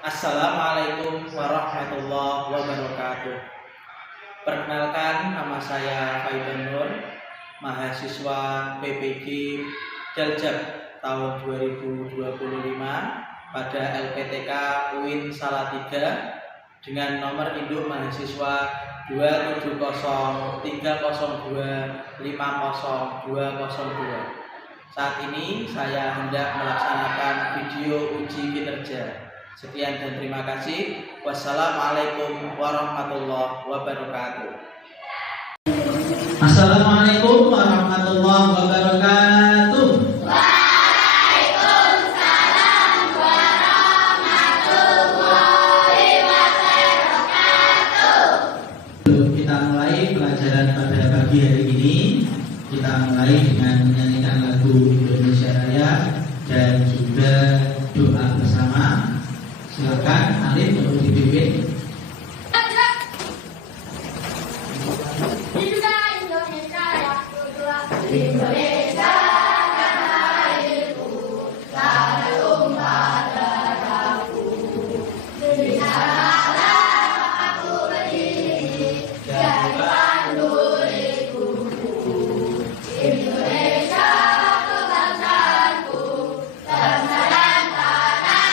Assalamualaikum warahmatullahi wabarakatuh. Perkenalkan, nama saya Faidan Nur, mahasiswa PPG Daljab tahun 2025 pada LPTK UIN Salatiga dengan nomor induk mahasiswa 27030250202. Saat ini saya hendak melaksanakan video uji kinerja. Sekian dan terima kasih. Wassalamualaikum warahmatullahi wabarakatuh. Assalamualaikum warahmatullahi wabarakatuh. Waalaikumsalam warahmatullahi wabarakatuh. Kita mulai pelajaran pada pagi hari ini. Kita mulai dengan menyanyikan lagu Indonesia Raya dan juga doa bersama. Silakan Alif untuk dipimpin. Indonesia tanah airku, tanah tumpah darahku. Di sanalah aku berdiri, jadi pandu ibuku. Indonesia kebangsaanku, bangsa dan tanah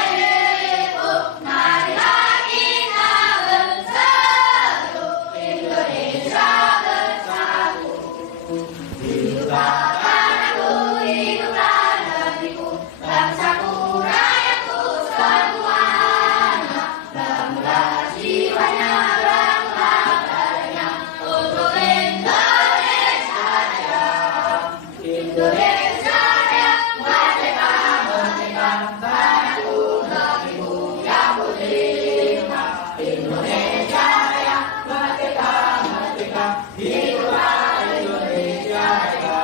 airku. Marilah kita bersatu, Indonesia bersatu. Hiduplah aku, hiduplah negeriku, bangsaku, rakyatku semuanya. Bangunlah jiwanya, bangunlah badannya untuk Indonesia Raya. Indonesia Raya, merdeka, merdeka, tanahku, negeriku yang kucinta. Indonesia Raya, merdeka, merdeka, hiduplah Indonesia Raya.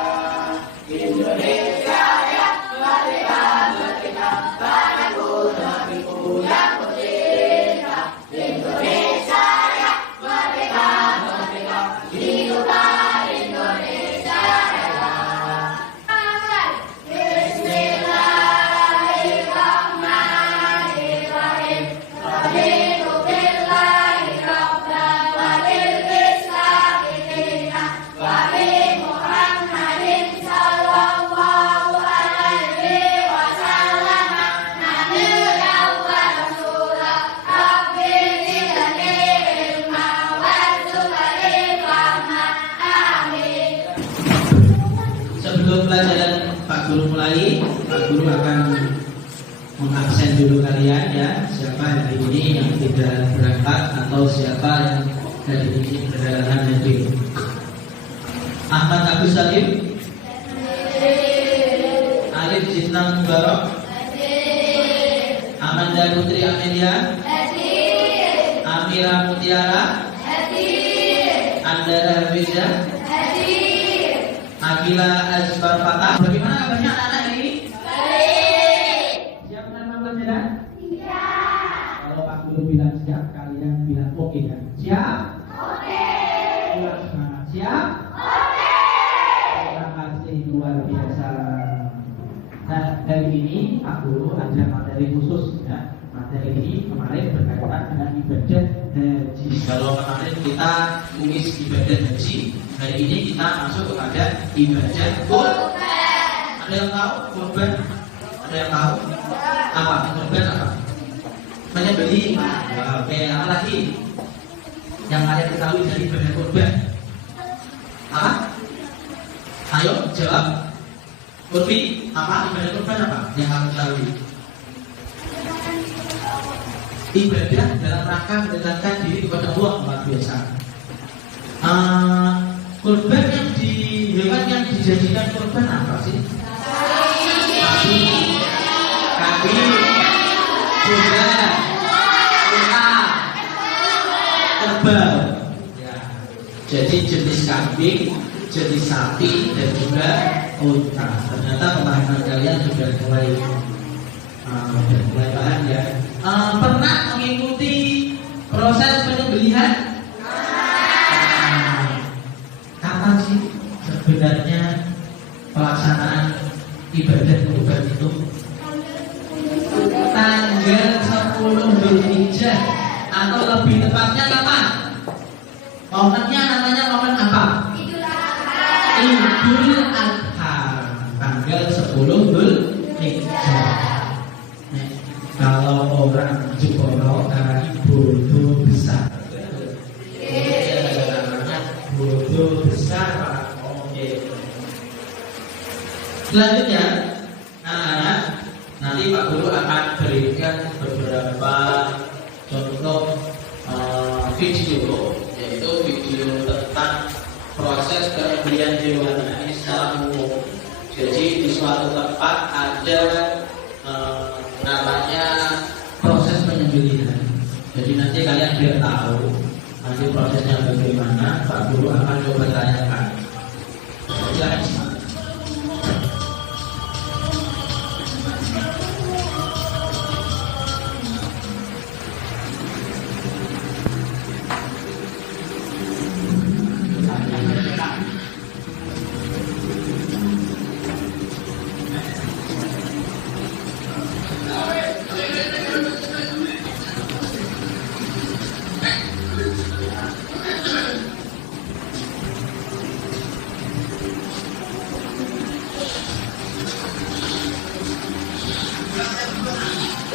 Indonesia Raya, merdeka, merdeka, tanahku, negeriku yang kucinta. Indonesia Raya, merdeka, merdeka, hiduplah Indonesia Raya. Bismillahirrahmanirrahim. Raditu billahi rabban wa bil islami dinan wa bi Muhammadin sallallahu alaihi wasallam nabiyyan wa rasula. Rabbi zidni ilma warzuqni fahma. Amin. Sebelum pelajaran Pak Guru mulai, Pak Guru akan mengabsen dulu kalian ya. Siapa hari ini yang tidak berangkat atau siapa yang hari ini berhalangan hadir. Ahmad Agus Salim, Alif Zidna Mubarak, Amanda Putri Amelia, Amira Mutiara, Andara Hafizah, Akila Azbar Fatah. Bagaimana kabarnya anak-anak ini? Siap menerima pelajaran? Kalau Pak Guru bilang siap, kalian bilang oke kan? Siap? Kurang semangat. Siap? Terima kasih luar biasa. Nah, dari ini Pak Guru ada materi khusus ya. Materi ini kemarin berkaitan dengan ibadah haji. Kalau kemarin kita tulis ibadah haji, hari ini kita masuk kepada ibadah kurban. Ada yang tahu kurban? Ada yang tahu? Apa? Kurban apa? Menyembelih. Oke, apa lagi? Yang kalian ketahui dari ibadah kurban? Apa? Ayo jawab. Kurbi, apa ibadah kurban apa? Yang kamu ketahui? Ibadah dalam rangka mendekatkan diri kepada Allah, luar biasa. Kurban yang hewan yang dijadikan kurban apa sih? Sapi, kambing, domba, unta, kerbau. Ya. Jadi jenis kambing, jenis sapi dan juga unta. Ternyata pemahaman kalian sudah mulai paham ya. Pernah mengikuti proses penyembelihan? Kapan sih sebenarnya pelaksanaan ibadah kurban itu? Tanggal atau lebih tepatnya kapan? Momennya namanya momen apa? Idul Adha, tanggal 10 Dzulhijjah. Kalau orang Jeporo karena bodoh besar, namanya bodoh besar Pak. Oke. Selanjutnya, anak-anak, nanti Pak Guru akan berikan beberapa contoh video, yaitu video tentang proses pembelian hewan ini secara umum. Jadi di suatu tempat ada namanya proses penyembelihan. Jadi nanti kalian biar tahu nanti prosesnya bagaimana, Pak Guru akan coba tanyakan. Silakan.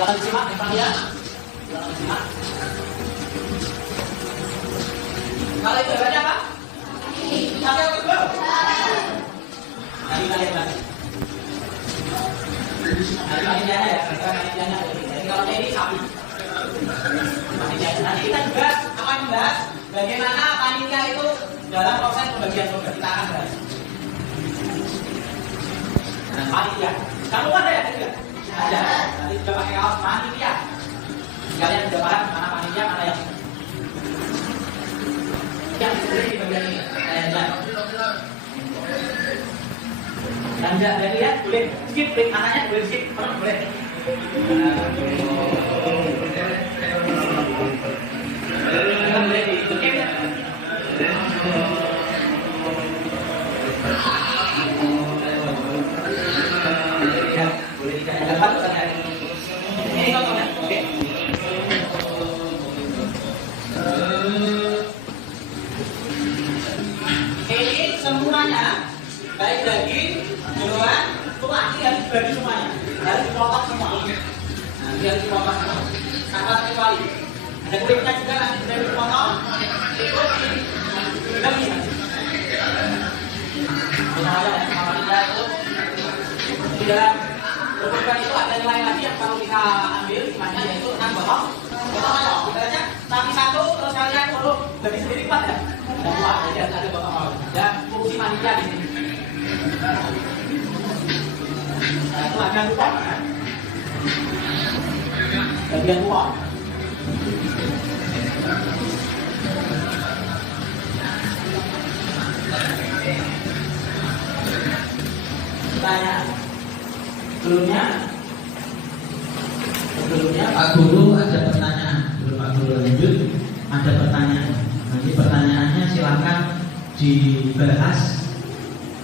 Silakan disimak, ya. Silakan disimak. Kalau itu hewannya apa? Sampai ke belum? Nanti kalian lagi. Nanti panitianya ya, panitianya. Jadi kalau ini sapi. Nanti kita juga akan membahas bagaimana panitia itu dalam proses pembagian tugas. Kita akan bahas. Nah, panitia. Kamu ada ya juga? Ada. Nanti juga pakai kaos panitia. Kalian sudah paham mana panitia, mana yang boleh di bagian ini. Dan tidak lihat boleh skip, anaknya boleh skip, boleh. Boleh di skip. Boleh dikatakan ini contohnya. Oke. Ini semuanya baik daging, jeroan, tulang ini harus dibagi semuanya, harus dipotong semua. Nah, ini harus dipotong semua, tanpa terkecuali. Ada kulitnya juga nanti sudah dipotong, ikut dibagi. Kita aja ya, sama kita itu di dalam berkorban itu ada nilai lagi yang perlu kita ambil, hikmahnya yaitu 6 potong aja, ibaratnya sapi satu terus kalian perlu bagi sendiri 4 ya. Ada 2, jadi ada potong awal. Dan fungsi panitia di sini. Nah, itu bagian kupon kan? Bagian kupon. Tanya. Sebelumnya Pak Guru ada pertanyaan. Sebelum Pak Guru lanjut, ada pertanyaan. Nanti pertanyaannya silakan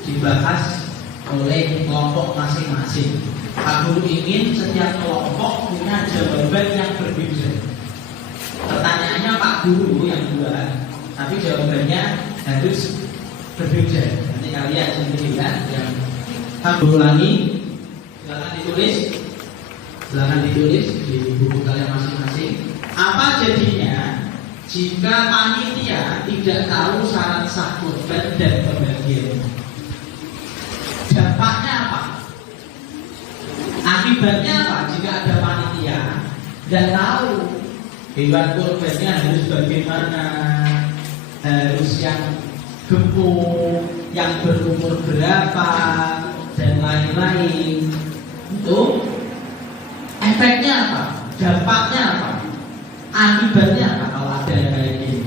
dibahas oleh kelompok masing-masing. Pak Guru ingin setiap kelompok punya jawaban yang berbeda. Pertanyaannya Pak Guru yang buat, tapi jawabannya harus berbeda. Nanti kalian sendiri ya yang Pak Guru ulangi. Silakan ditulis di buku kalian masing-masing. Apa jadinya jika panitia tidak tahu syarat sah kurban dan pembagian? Dampaknya apa? Akibatnya apa jika ada panitia dan tahu hewan kurbannya harus bagaimana, harus yang gemuk, yang berumur berapa, dan lain-lain. Itu efeknya apa? Dampaknya apa? Akibatnya apa kalau ada yang kayak gini?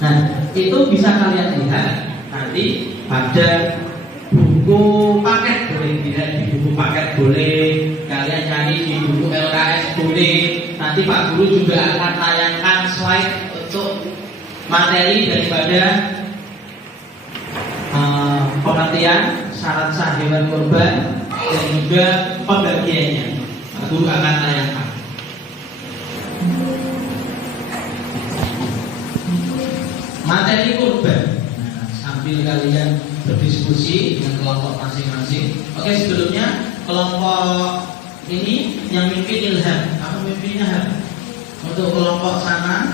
Nah, itu bisa kalian lihat nanti pada buku paket, boleh dilihat di buku paket, boleh kalian cari di buku LKS, boleh. Nanti Pak Guru juga akan tayangkan slide untuk materi daripada pengertian syarat sah hewan kurban dan juga pembagiannya. Pak Guru akan tayangkan. materi kurban. Nah, sambil kalian berdiskusi dengan kelompok masing-masing. Oke, sebelumnya kelompok ini yang mimpin Ilham. Apa mimpinnya Ham? Untuk kelompok sana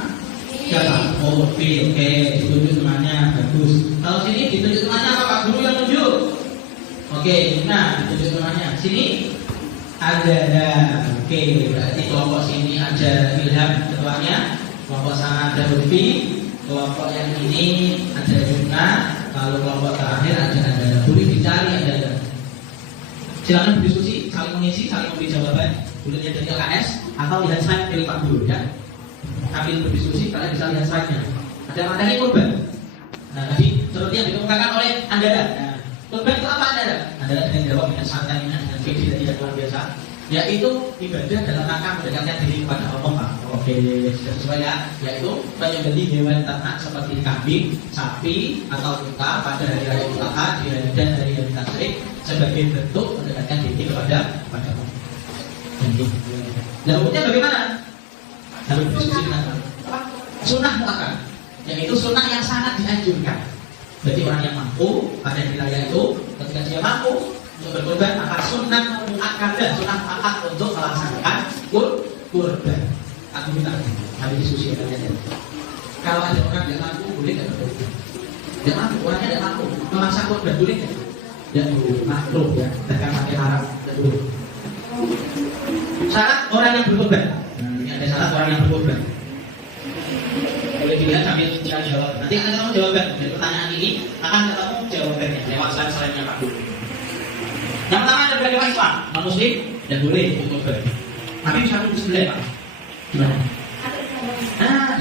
siapa? Oh, oke, ditunjuk temannya, bagus. Kalau sini ditunjuk temannya apa Pak Guru yang tunjuk? Oke, nah ditunjuk temannya. Sini ada. Oke, berarti kelompok sini ada Ilham ketuanya, kelompok sana ada Lutfi, kelompok yang ini ada Yuna, lalu kelompok terakhir ada. Boleh dicari ada. Silakan berdiskusi, saling mengisi, saling memberi jawaban. Boleh dari LKS atau lihat slide pilih Pak Guru ya. Sambil berdiskusi kalian bisa lihat slide-nya. Ada materi kurban. Nah, tadi seperti yang dikemukakan oleh Andara. Nah, kurban itu apa Andara? Andara dengan jawab dengan santainya dengan fiksi dan tidak luar biasa. Yaitu ibadah dalam rangka mendekatkan diri kepada Allah Pak. Oke, sudah sesuai ya. Yaitu menyembelih hewan ternak seperti kambing, sapi atau unta pada hari raya Idul Adha dan hari raya Tasyrik sebagai bentuk mendekatkan diri kepada Allah. Nah, hukumnya bagaimana? Lalu berdiskusi dengan sunnah muakkad, yaitu sunnah yang sangat dianjurkan. Berarti orang yang mampu pada hari raya itu, ketika dia mampu untuk berkorban, maka sunnah muakkadah, sunnah muakkad untuk melaksanakan kurban. Aku minta, habis diskusi dengan kalau ada orang yang mampu, boleh nggak berkorban? Tidak mampu, orangnya tidak mampu, memaksa kurban boleh nggak? Tidak boleh, makruh ya, tekan makin haram, tidak boleh. Syarat orang yang berkorban. Ini ada syarat orang yang berkorban. Boleh dilihat sambil kita jawab. Nanti akan ketemu jawaban dari pertanyaan ini, akan ketemu jawabannya lewat slide-slide-nya Pak Guru. Yang pertama ada beragama Islam, non-Muslim dan boleh berkorban. Tapi satu sebelah Pak. Gimana?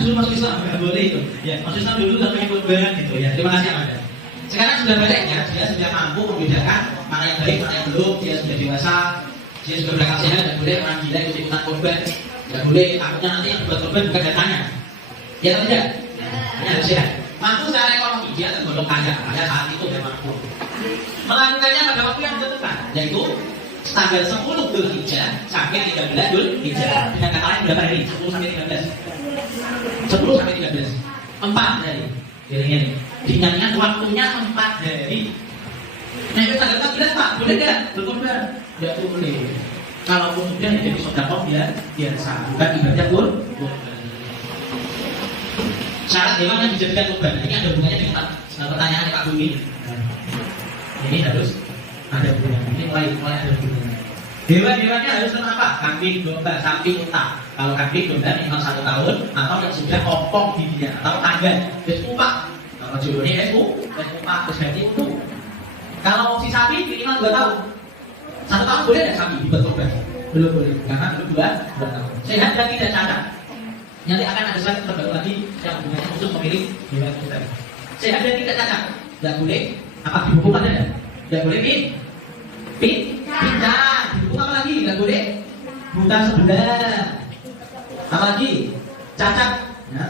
Dulu masuk Islam nggak boleh itu. Ya, masuk Islam dulu nggak punya korban gitu ya. Terima kasih Anda. Sekarang sudah baliknya, dia sudah mampu membedakan mana yang baik, mana yang belum. Dia sudah dewasa, dia sudah berakal sehat, dan boleh orang gila ikut ikutan korban. Tidak boleh, takutnya nanti yang buat korban bukan datanya. Ya atau tidak? Hanya harus sehat. Mampu secara ekonomi, dia tergolong kaya saat itu dia mampu. Melakukannya pada waktu yang ditentukan, yaitu tanggal 10 Dzulhijjah sampai 13 Dzulhijjah. Dengan kata lain berapa hari? 10 sampai 13. 10 sampai 13. 4 hari. Ini. Diingat-ingat waktunya 4 hari. Nah, itu tanggal 14 Pak, boleh tidak berkorban? Tidak boleh. Kalau kemudian jadi sedekah dia biasa, bukan ibadah kurban. Syarat hewan yang dijadikan kurban. Ini ada hubungannya dengan pertanyaan Pak Bumi. Ini harus ada hubungannya. Ini mulai ada hubungannya. Hewan-hewannya harus apa? Kambing, domba, sapi, unta. Kalau kambing, domba minimal 1 tahun atau yang sudah opong giginya atau tanggal, upak. Kalau judulnya upak, terus ganti itu. Kalau si sapi minimal 2 tahun. 1 tahun boleh tidak sapi diberkorban? Belum boleh, karena belum 2 tahun. Sehat dan tidak cacat. Nanti akan ada slide terbaru lagi yang hubungannya untuk memilih hewan kurban. Sehat dan tidak cacat, tidak boleh. Apa di buku ada? Tidak boleh pincang. Di buku apa lagi? Tidak boleh. Buta sebelah. Apa lagi? Cacat. Ya.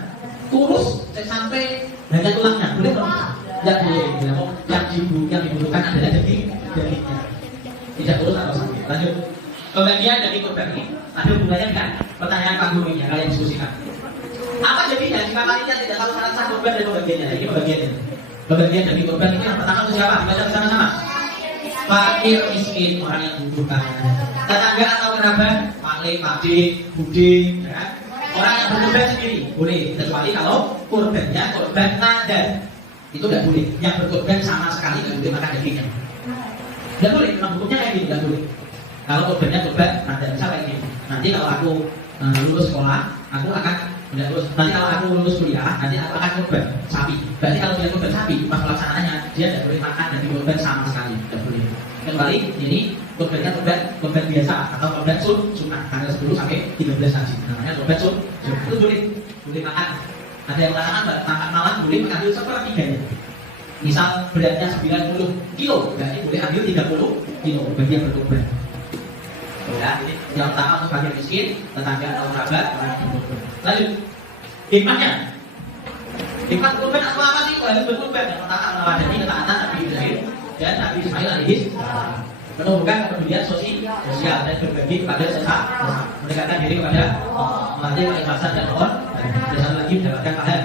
Kurus sampai hanya tulangnya. Boleh tidak? Tidak boleh. Yang dibutuhkan adalah dagingnya. Tidak kurus atau sakit. Lanjut. Pembagian dari kurban ini ada hubungannya dengan pertanyaan Pak Guru yang kalian diskusikan. Apa jadinya jika panitia tidak tahu syarat sah kurban dan pembagiannya? Ini pembagiannya. Pembagian dari kurban ini yang pertama itu siapa? Baca bersama-sama. Fakir miskin, orang yang membutuhkan. Tetangga atau kerabat, maklik, pakcik, budi, ya. Orang yang berkurban sendiri boleh, kecuali kalau kurbannya kurban nadar. Itu tidak boleh. Yang berkurban sama sekali tidak boleh makan dagingnya. Tidak boleh, hukumnya kayak gini, tidak boleh. Kalau kurbannya kurban nadar, misalnya kayak gini. Nanti kalau aku lulus sekolah, aku akan tidak lulus. Nanti kalau aku lulus kuliah, nanti aku akan kurban sapi. Berarti kalau dia kurban sapi, pas pelaksanaannya dia tidak boleh makan dari kurban sama sekali, tidak boleh. Kembali ini kurbannya kurban biasa atau kurban sunnah tanggal 10 sampai 13 haji. Namanya kurban sunnah. Itu boleh makan. Ada yang makan malam boleh mengambil sepertiganya. Misal beratnya 90 kilo, berarti boleh ambil 30 kilo bagi yang berkurban. Ya, ini yang pertama untuk fakir miskin, tetangga atau kerabat orang yang berkurban. Lanjut, hikmahnya. Hikmah kurban atau apa sih? Kalau harus berkurban, yang pertama meladeni ketaatan Nabi Ibrahim dan Nabi Ismail alaihi menumbuhkan kepedulian sosial dan berbagi kepada sesama, mendekatkan diri kepada melatih keikhlasan dan mohon, dan satu lagi mendapatkan pahala.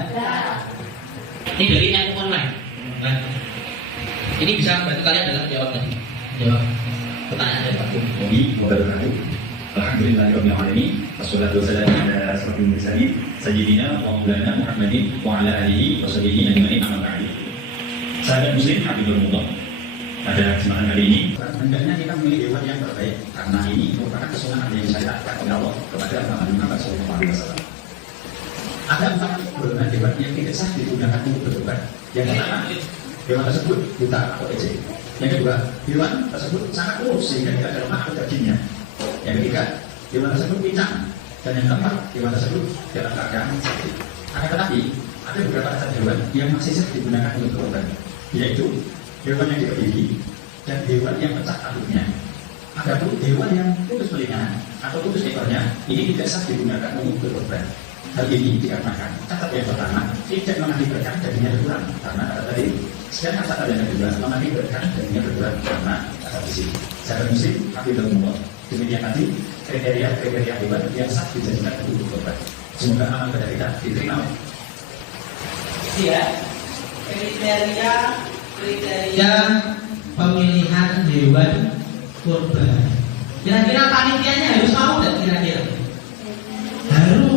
Ini dari yang online. Nah, ini bisa bantu kalian dalam jawab tadi. Jawab pertanyaan dari Pak Guru. Wabarakatuh. Alhamdulillahirabbil alamin. Wassalatu wassalamu ala asrofil mursalin sayyidina wa maulana Muhammadin wa ala alihi wa sahbihi ajmain amma ba'du. Sahabat muslim hafizahumullah. Pada kesempatan kali ini, hendaknya kita memilih hewan yang terbaik karena ini merupakan kesunnahan yang disyariatkan oleh Allah kepada Nabi Muhammad SAW. Ada 4 golongan hewan yang tidak sah digunakan untuk berkorban. Yang pertama, hewan tersebut buta atau ejek. Yang kedua, hewan tersebut sangat kurus sehingga tidak ada lemak atau dagingnya. Yang ketiga, hewan tersebut pincang. Dan yang keempat, hewan tersebut dalam keadaan sakit. Akan tetapi, ada beberapa cacat hewan yang masih sah digunakan untuk berkorban, yaitu hewan yang diberdiri dan hewan yang pecah rambutnya. Adapun hewan yang putus telinga atau putus ekornya ini tidak sah digunakan untuk berkorban. Hal ini dikarenakan cacat yang pertama tidak mengakibatkan dagingnya berkurang karena kata tadi, sedangkan cacat yang kedua mengakibatkan dagingnya berkurang karena kata di sini. Sahabat muslim, hafizahumullah. Demikian tadi kriteria hewan yang sah dijadikan untuk berkorban. Semoga amal ibadah kita diterima. Ya, kriteria pemilihan hewan kurban. Kira-kira panitianya harus mau nggak kira-kira? Harus.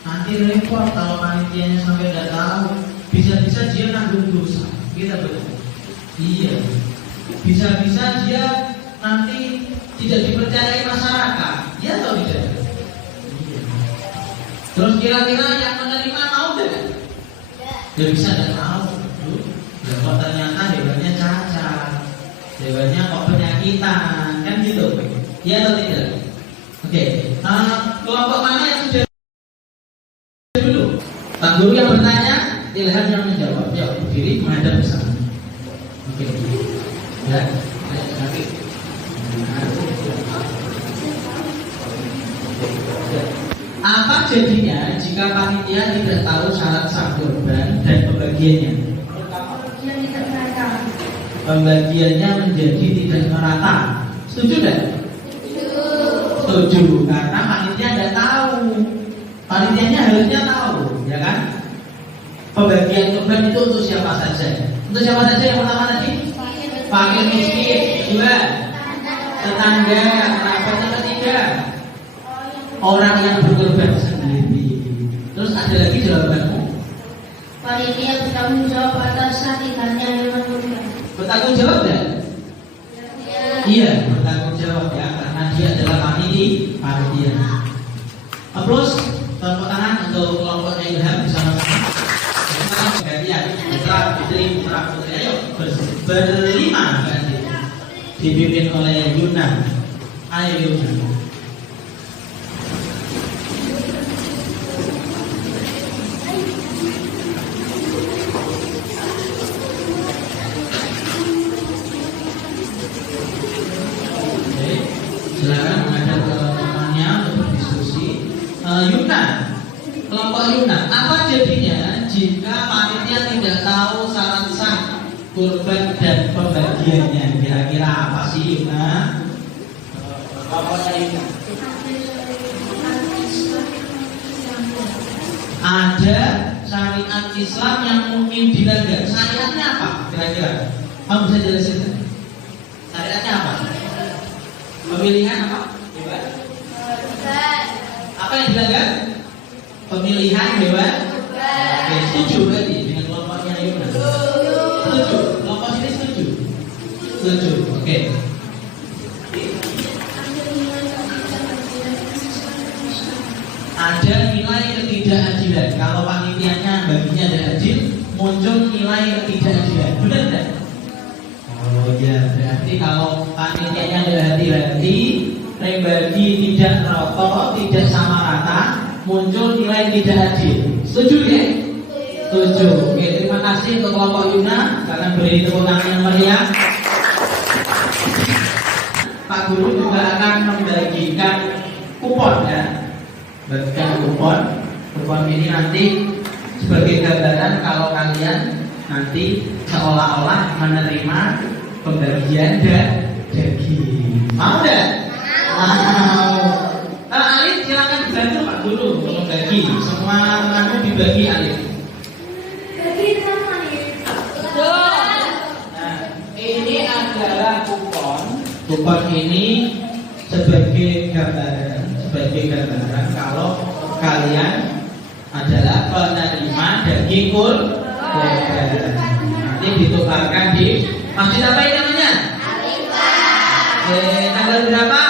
Nanti repot kalau panitianya sampai nggak tahu. Bisa-bisa dia nanggung dosa. Kita betul. Iya. Bisa-bisa dia nanti tidak dipercayai masyarakat. Ya atau tidak? Iya. Terus kira-kira yang menerima mau nggak? Ya bisa nggak tahu. Kalau ternyata hewannya cacat, hewannya kok penyakitan, kan gitu? Iya atau tidak? Oke, kelompok mana yang sudah dulu? Pak Guru yang bertanya, Ilham yang menjawab. Ya, berdiri menghadap ke sana. Oke, ya, nanti. Apa jadinya jika panitia tidak tahu syarat sah kurban dan pembagiannya? Pembagiannya menjadi tidak merata. Setuju tidak? Setuju, karena panitia tidak tahu. Panitianya harusnya tahu, ya kan? Pembagian kurban itu untuk siapa saja? Untuk siapa saja yang pertama tadi? Fakir miskin, kedua tetangga, kerabat, yang ketiga orang yang berkorban sendiri. Terus ada lagi jawabanmu? Panitia bertanggung jawab atas tidaknya hewan kurban. Bertanggung jawab tidak? Iya, bertanggung jawab ya, karena dia adalah panitia. Aplaus, tepuk tangan untuk kelompoknya Ilham bersama-sama. Gantian, putra putri, ayo berlima ganti. Dipimpin oleh Yuna. Ayo Yuna. Silakan menghadap ke temannya untuk berdiskusi. Yuna, kelompok Yuna, apa jadinya jika panitia tidak tahu syarat sah kurban dan pembagiannya? Kira-kira apa sih Yuna? Kelompoknya Yuna. Ada syariat Islam yang mungkin dilanggar. Syariatnya apa? Kira-kira? Kamu bisa jelasin? Syariatnya apa? Pemilihan apa? Hewan? Apa yang dilanggar? Pemilihan hewan? Oke, setuju berarti dengan kelompoknya Yuna? Setuju? Kelompok ini setuju? Setuju, oke. Ada nilai ketidakadilan. Kalau panitianya baginya ada adil, muncul nilai ketidakadilan. Benar tidak? Oh iya, berarti kalau panitianya ada hati-hati, bagi tidak rata, tidak sama rata, muncul nilai tidak adil. Setuju ya? Setuju. Oke, terima kasih untuk kelompok Yuna. Kalian beri tepuk tangan yang meriah. Pak Guru juga akan membagikan kupon ya. Bagikan kupon ini nanti sebagai gambaran kalau kalian nanti seolah-olah menerima pembagian daging. Mau nggak? Mau. Alif silakan dibantu Pak Guru untuk membagi. Semua kamu dibagi Alif. Kupon ini sebagai gambaran kalau kalian adalah penerima daging kurban. Nanti ditukarkan di masjid apa ini namanya? Tanggal berapa?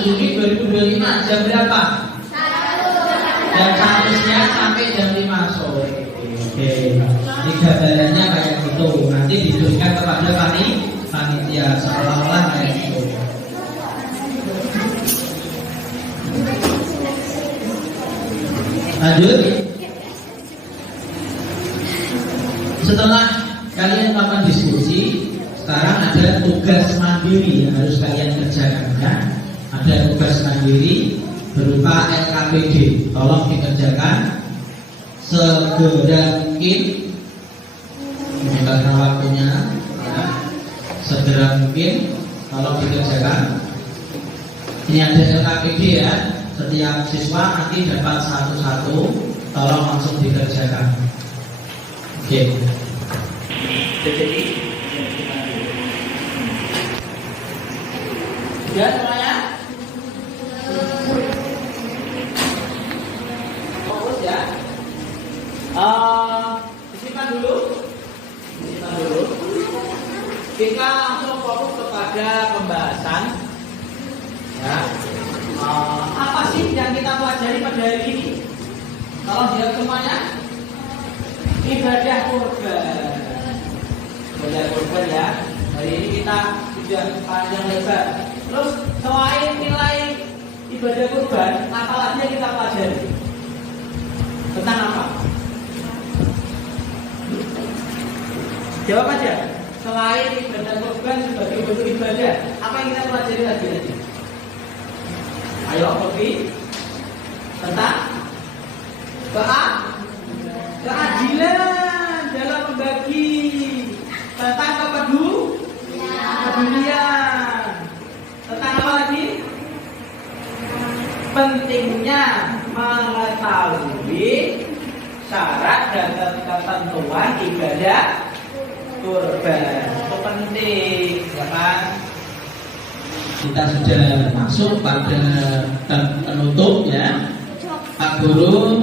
1 Juni 2025. Jam berapa? Jam 1 siang sampai jam 5 sore. Oke. Ini gambarannya kayak gitu. Nanti diberikan kepada panitia seolah-olah kayak gitu. Lanjut. Setelah kalian melakukan diskusi, sekarang ada tugas mandiri yang harus kalian kerjakan ya. Ada tugas mandiri berupa LKPD. Tolong dikerjakan segera mungkin. Karena waktunya ya. Segera mungkin tolong dikerjakan. Ini ada LKPD ya. Setiap siswa nanti dapat satu-satu. Tolong langsung dikerjakan. Oke. Jadi ya semuanya fokus ya. Disimpan dulu. Kita langsung fokus kepada pembahasan ya. Apa sih yang kita pelajari pada hari ini? Kalau dia semuanya ibadah kurban. Ibadah kurban ya. Hari ini kita sudah panjang lebar. Terus selain nilai ibadah kurban, apa lagi yang kita pelajari? Tentang apa? Jawab aja. Selain ibadah kurban sebagai bentuk ibadah, apa yang kita pelajari lagi? Ayo, kopi. Tentang keadilan dalam membagi, tentang kepedulian, tentang apa lagi? Pentingnya mengetahui syarat dan ketentuan ibadah kurban. Itu penting, ya kan? Kita sudah masuk pada penutup ya. Pak Guru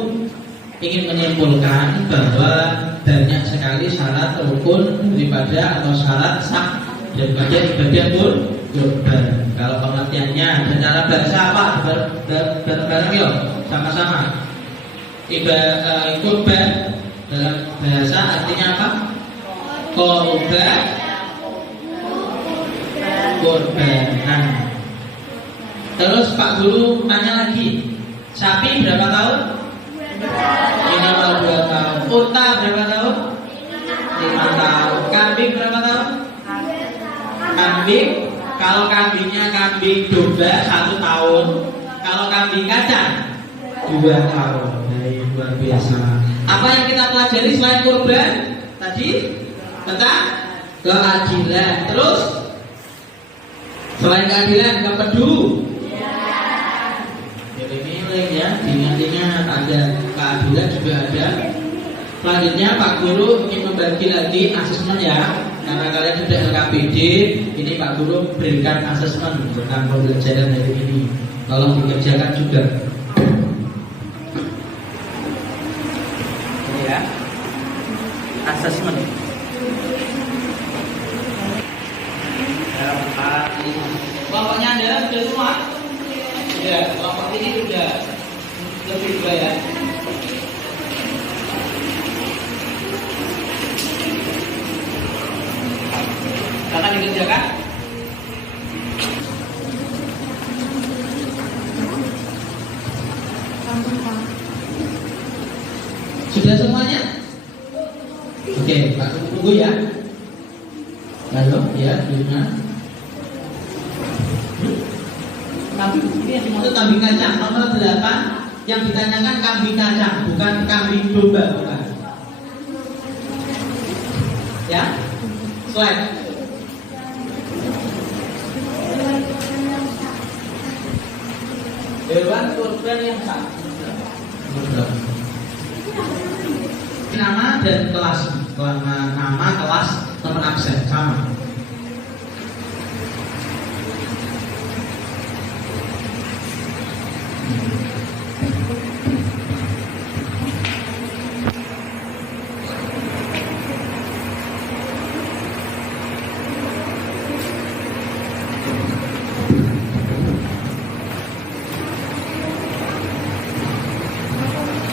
ingin menyimpulkan bahwa banyak sekali syarat rukun ibadah atau syarat sah daripada ibadah kurban. Kalau pengertiannya dan cara bahasa apa? Bareng-bareng yuk, sama-sama. Ibadah kurban dalam bahasa artinya apa? Kurban. Terus Pak Guru tanya lagi, sapi berapa tahun? 52 tahun. Unta berapa tahun? 5 tahun. Kambing berapa tahun? Kambing, kalau kambingnya kambing domba 1 tahun. Kalau kambing kacang 2 tahun. Baik, luar biasa. Apa yang kita pelajari selain kurban? Tadi tentang keadilan. Terus selain keadilan, milih-milih ya, ingat-ingat ada keadilan juga ada. Selanjutnya Pak Guru ingin membagi lagi asesmen ya. Karena kalian sudah LKPD, ini Pak Guru berikan asesmen tentang pembelajaran hari ini. Tolong dikerjakan juga. Ini ya, asesmen. Kelompoknya Anda sudah semua? Sudah, kelompok ini sudah lebih juga ya. Akan dikerjakan? Sudah semuanya? Oke, Pak tunggu ya. Halo, ya, gimana? Kambing ini yang dimaksud kambing kacang nomor 8 yang ditanyakan kambing kacang bukan kambing domba, bukan. Ya, slide. Hewan kurban yang sah. Nama dan kelas, nama kelas teman absen sama.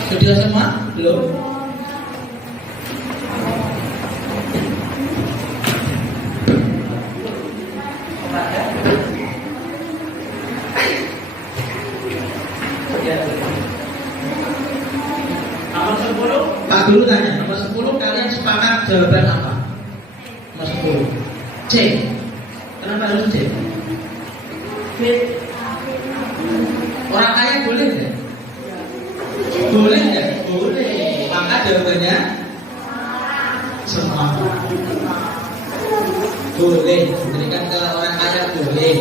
Sudah semua? Belum? Nomor 10. Pak Guru tanya, nomor 10 kalian sepakat jawaban apa? Nomor 10 C. Kenapa harus C? Orang kaya boleh nggak? Boleh nggak? Boleh. Maka jawabannya semua. Boleh. Berikan ke orang kaya boleh.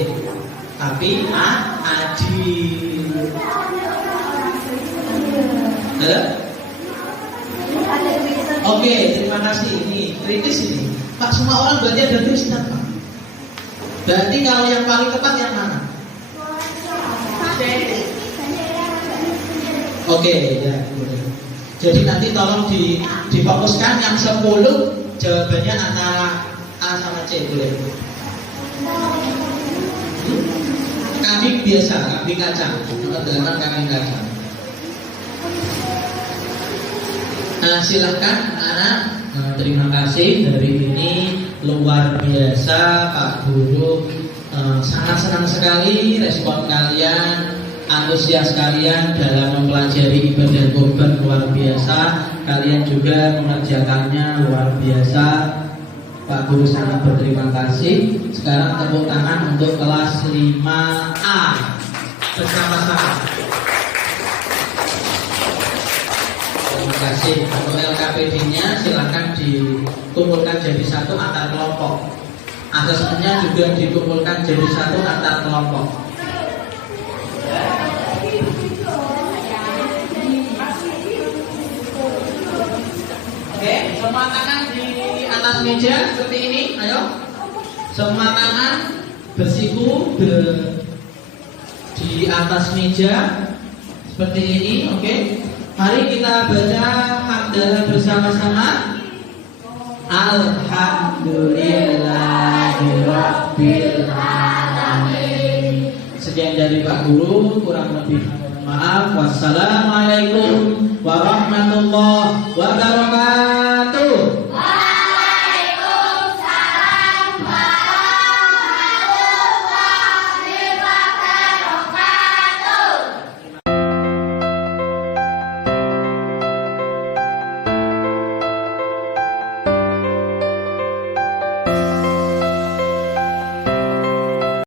Tapi adil. Halo? Oke, terima kasih. Ini kritis ini. Pak, semua orang berarti ada Kristen, Pak. Berarti kalau yang paling tepat yang mana? Oke, ya boleh. Jadi nanti tolong difokuskan yang 10 jawabannya antara A sama C, boleh. Kambing biasa, kambing kacang. Teman-teman kambing kacang. Nah, silahkan anak. Terima kasih, hari ini luar biasa Pak Guru. Sangat senang sekali respon kalian, antusias kalian dalam mempelajari ibadah kurban luar biasa. Kalian juga mengerjakannya luar biasa. Pak Guru sangat berterima kasih. Sekarang tepuk tangan untuk kelas 5A bersama-sama. Terima kasih. Untuk LKPD-nya silahkan dikumpulkan jadi satu antar kelompok. Asesmennya juga dikumpulkan jadi satu antar kelompok. Oke, semua tangan di atas meja seperti ini. Ayo, semua tangan bersiku di atas meja seperti ini. Oke, mari kita baca hamdalah bersama-sama. Alhamdulillahirabbil alamin. Sekian dari Pak Guru, kurang lebih maaf. Wassalamualaikum warahmatullahi wabarakatuh.